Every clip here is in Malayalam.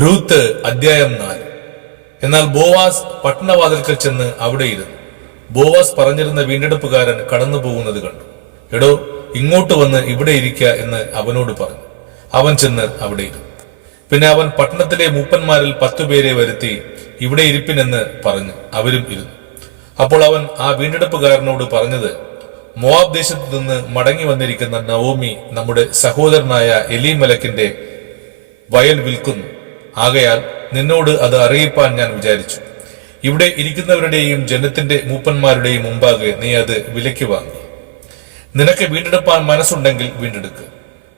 റൂത്ത് അധ്യായം 4. എന്നാൽ ബോവാസ് പട്ടണവാതിൽക്കൽ ചെന്ന് അവിടെയിരുന്നു. ബോവാസ് പറഞ്ഞിരുന്ന വീണ്ടെടുപ്പുകാരൻ കടന്നു പോകുന്നത് കണ്ടു. എടോ, ഇങ്ങോട്ട് വന്ന് ഇവിടെ ഇരിക്ക എന്ന് അവനോട് പറഞ്ഞു. അവൻ ചെന്ന് അവിടെ ഇരുന്നു. പിന്നെ അവൻ പട്ടണത്തിലെ മൂപ്പന്മാരിൽ 10 പേരെ വരുത്തി ഇവിടെ ഇരിപ്പിനെന്ന് പറഞ്ഞു. അവരും ഇരുന്നു. അപ്പോൾ അവൻ ആ വീണ്ടെടുപ്പുകാരനോട് പറഞ്ഞത്, മോവാബ് ദേശത്ത് നിന്ന് മടങ്ങി വന്നിരിക്കുന്ന നവോമി നമ്മുടെ സഹോദരനായ എലീമലക്കിന്റെ വയൽ വിൽക്കുന്നു. ആകയാൽ നിന്നോട് അത് അറിയിപ്പാൻ ഞാൻ വിചാരിച്ചു. ഇവിടെ ഇരിക്കുന്നവരുടെയും ജനത്തിന്റെ മൂപ്പന്മാരുടെയും മുമ്പാകെ നീ അത് വിലയ്ക്ക് വാങ്ങി. നിനക്ക് വീണ്ടെടുപ്പാൻ മനസ്സുണ്ടെങ്കിൽ വീണ്ടെടുക്കുക.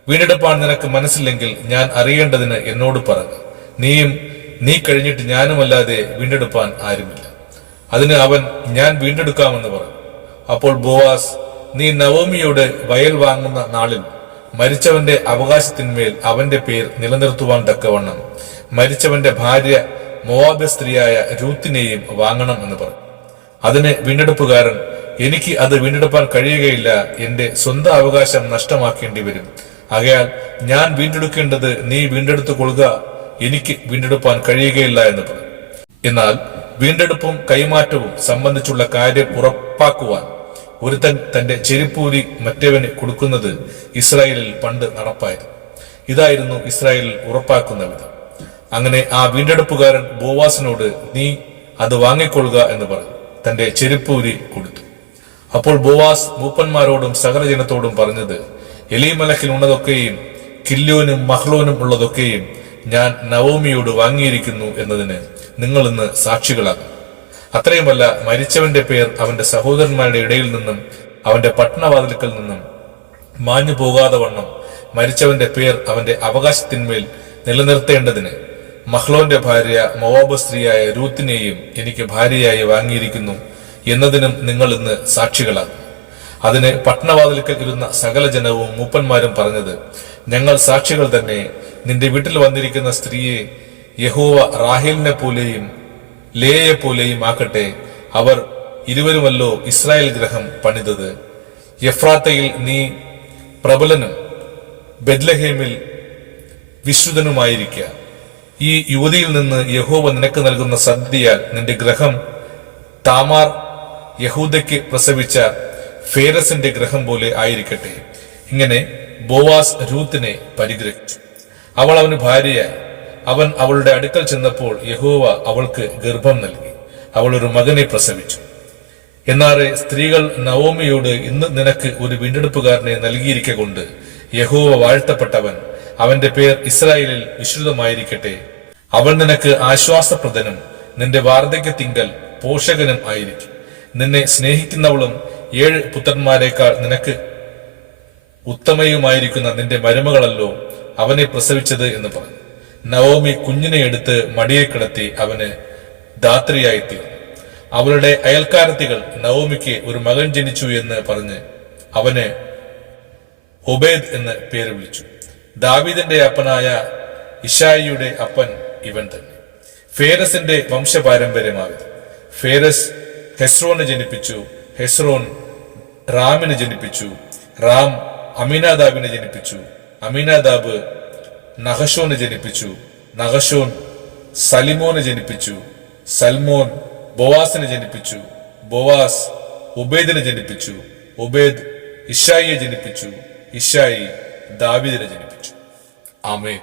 വീണ്ടെടുപ്പാൻ നിനക്ക് മനസ്സില്ലെങ്കിൽ ഞാൻ അറിയേണ്ടതിന് എന്നോട് പറഞ്ഞു. നീ കഴിഞ്ഞിട്ട് ഞാനുമല്ലാതെ വീണ്ടെടുപ്പാൻ ആരുമില്ല. അതിന് അവൻ, ഞാൻ വീണ്ടെടുക്കാമെന്ന് പറഞ്ഞു. അപ്പോൾ ബോവാസ്, നീ നവോമിയോട് വയൽ വാങ്ങുന്ന നാളിൽ മരിച്ചവന്റെ അവകാശത്തിന്മേൽ അവന്റെ പേർ നിലനിർത്തുവാൻ തക്കവണ്ണം മരിച്ചവന്റെ ഭാര്യ മോവാബ് സ്ത്രീയായ രൂത്തിനെയും വാങ്ങണം എന്ന് പറഞ്ഞു. അതിന് വീണ്ടെടുപ്പുകാരൻ, എനിക്ക് അത് വീണ്ടെടുപ്പാൻ കഴിയുകയില്ല, എന്റെ സ്വന്തം അവകാശം നഷ്ടമാക്കേണ്ടി വരും. ആകയാൽ ഞാൻ വീണ്ടെടുക്കേണ്ടത് നീ വീണ്ടെടുത്തു കൊള്ളുക, എനിക്ക് വീണ്ടെടുപ്പാൻ കഴിയുകയില്ല എന്ന് പറഞ്ഞു. എന്നാൽ വീണ്ടെടുപ്പും കൈമാറ്റവും സംബന്ധിച്ചുള്ള കാര്യം ഉറപ്പാക്കുവാൻ ഒരുത്തൻ തന്റെ ചെരുപ്പൂരി മറ്റവന് കൊടുക്കുന്നത് ഇസ്രായേലിൽ പണ്ട് നടപ്പായിരുന്നു. ഇതായിരുന്നു ഇസ്രായേലിൽ ഉറപ്പാക്കുന്ന വിധം. അങ്ങനെ ആ വീണ്ടെടുപ്പുകാരൻ ബോവാസിനോട്, നീ അത് വാങ്ങിക്കൊള്ളുക എന്ന് പറഞ്ഞു തന്റെ ചെരുപ്പൂരി കൊടുത്തു. അപ്പോൾ ബോവാസ് മൂപ്പന്മാരോടും സകല ജനത്തോടും പറഞ്ഞത്, എലീമലക്കിൽ ഉള്ളതൊക്കെയും കില്യോനും മഹ്ലോനും ഉള്ളതൊക്കെയും ഞാൻ നവോമിയോട് വാങ്ങിയിരിക്കുന്നു എന്നതിന് നിങ്ങൾ ഇന്ന് സാക്ഷികളാകും. അത്രയുമല്ല, മരിച്ചവന്റെ പേർ അവന്റെ സഹോദരന്മാരുടെ ഇടയിൽ നിന്നും അവന്റെ പട്ടണവാതിൽക്കൽ നിന്നും മാഞ്ഞു പോകാതെ വണ്ണം മരിച്ചവന്റെ പേർ അവന്റെ അവകാശത്തിന്മേൽ നിലനിർത്തേണ്ടതിന് മഹ്ലോന്റെ ഭാര്യ മോവാബ് സ്ത്രീയായ രൂത്തിനെയും എനിക്ക് ഭാര്യയായി വാങ്ങിയിരിക്കുന്നു എന്നതിനും നിങ്ങൾ ഇന്ന് സാക്ഷികളാകും. അതിന് പട്ടണവാതിൽക്കൽ ഇരുന്ന സകല ജനവും മൂപ്പന്മാരും പറഞ്ഞത്, ഞങ്ങൾ സാക്ഷികൾ തന്നെ. നിന്റെ വീട്ടിൽ വന്നിരിക്കുന്ന സ്ത്രീയെ യഹോവ റാഹേലിനെ പോലെയും ലേയെ പോലെയും ആക്കട്ടെ. അവർ ഇരുവരുമല്ലോ ഇസ്രായേൽ ഗ്രഹം പണിതത്. എഫ്രാത്തയിൽ നീ പ്രബലനും ബെത്ലഹേമിൽ വിശ്രുതനുമായിരിക്കുക. ഈ യുവതിയിൽ നിന്ന് യഹോവ നിനക്ക് നൽകുന്ന സദ്യയാൽ നിന്റെ ഗ്രഹം താമാർ യഹൂദയ്ക്ക് പ്രസവിച്ച ഫേരസിന്റെ ഗ്രഹം പോലെ ആയിരിക്കട്ടെ. ഇങ്ങനെ ബോവാസ് രൂത്തിനെ പരിഗ്രഹിച്ചു. അവൾ അവന് ഭാര്യയായി. അവൻ അവളുടെ അടുക്കൽ ചെന്നപ്പോൾ യഹോവ അവൾക്ക് ഗർഭം നൽകി. അവൾ ഒരു മകനെ പ്രസവിച്ചു. എന്നാറെ സ്ത്രീകൾ നവോമിയോട്, ഇന്ന് നിനക്ക് ഒരു വീണ്ടെടുപ്പുകാരനെ നൽകിയിരിക്ക കൊണ്ട് യഹോവ വാഴ്ത്തപ്പെട്ടവൻ, അവന്റെ പേർ ഇസ്രായേലിൽ വിശ്രുതമായിരിക്കട്ടെ. അവൻ നിനക്ക് ആശ്വാസപ്രദനും നിന്റെ വാർദ്ധക്യത്തിങ്കൽ പോഷകനും ആയിരിക്കും. നിന്നെ സ്നേഹിക്കുന്നവളും 7 പുത്രന്മാരെക്കാൾ നിനക്ക് ഉത്തമയുമായിരിക്കുന്ന നിന്റെ മരുമകളല്ലോ അവനെ പ്രസവിച്ചത് എന്ന് പറഞ്ഞു. നവോമി കുഞ്ഞിനെ എടുത്ത് മടിയെ കിടത്തി അവന് ധാത്രിയായി തീർന്നു. അവളുടെ അയൽക്കാരത്തികൾ നവോമിക്ക് ഒരു മകൻ ജനിച്ചു എന്ന് പറഞ്ഞ് അവന് ഒബേദ് എന്ന് പേര് വിളിച്ചു. ദാവീദിന്റെ അപ്പനായ ഇശായിയുടെ അപ്പൻ ഇവൻ തന്നെ. ഫേരസിന്റെ വംശപാരമ്പര്യമാവിത്. ഫേരസ് ഹെസ്രോന് ജനിപ്പിച്ചു. ഹെസ്രോൻ റാമിന് ജനിപ്പിച്ചു. റാം അമീനാദാബിനെ ജനിപ്പിച്ചു. അമീനാദാബ് നഹശോന് ജനിപ്പിച്ചു. നഹശോൻ സലിമോന് ജനിപ്പിച്ചു. സൽമോൻ ബോവാസിനെ ജനിപ്പിച്ചു. ബോവാസ് ഒബേദിനെ ജനിപ്പിച്ചു. ഒബേദ് ഇശായിയെ ജനിപ്പിച്ചു. ഇശായി ദാവീദിനെ ജനിപ്പിച്ചു. ആമേൻ.